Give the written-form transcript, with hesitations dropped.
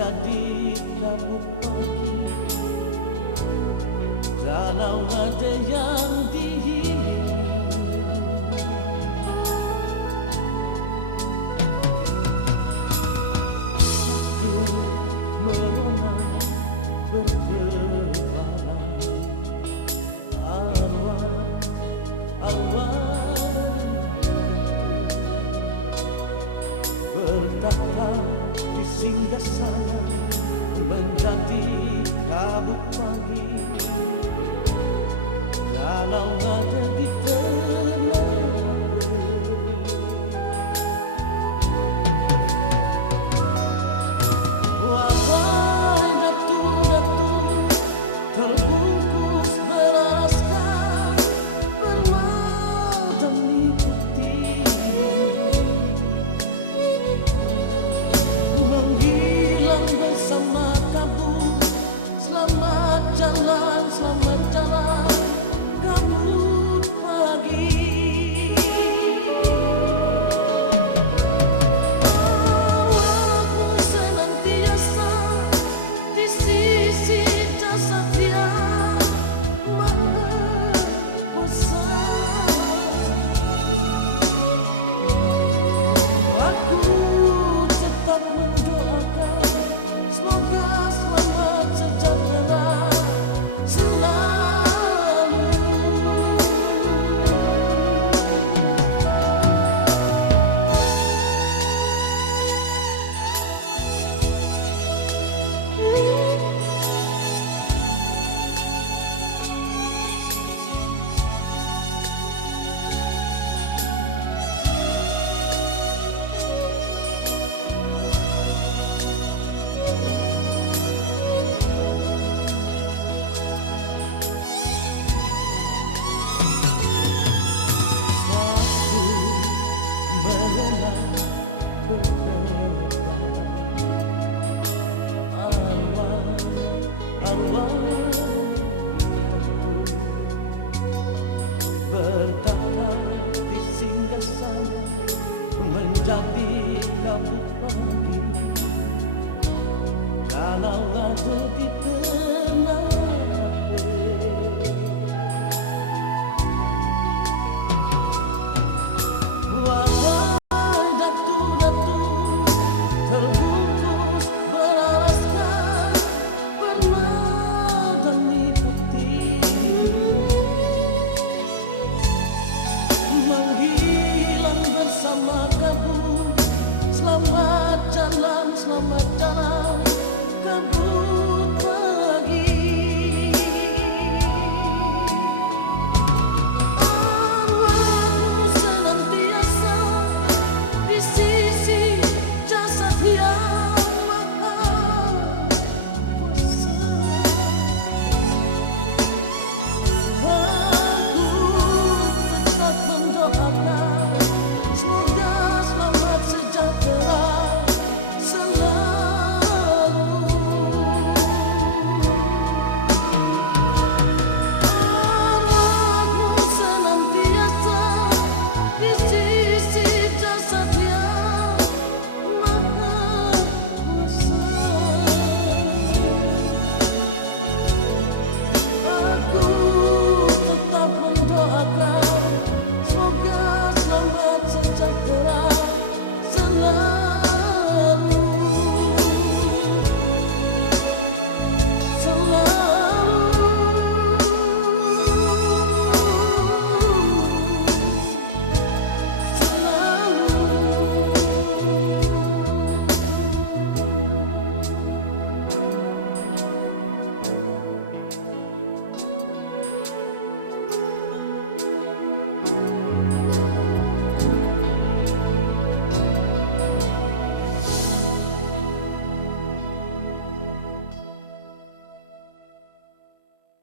menjadi kabut pagi. Kalau ada yang dihilang, sakit merona berdebaran, arwah bertahta di singgasana menjadi kabut pagi. Kalau ada di wahai datu-datu terbungkus beraskan bermadani putih, menghilang bersama kabut. Selamat jalan, selamat jalan, kabut pagi. Awalmu senantiasa di sisi jasa dia maha kuasa. Aku tetap mendoakan semoga selamat sejahtera selalu. Aku merela berdebar, arwah bertahta di singgasana menjadi kabut pagi. Kalau ada di tengah wahai datu-datu terbungkus beraskan bermadani putih, menghilang bersama kabut. Selamat jalan, selamat jalan.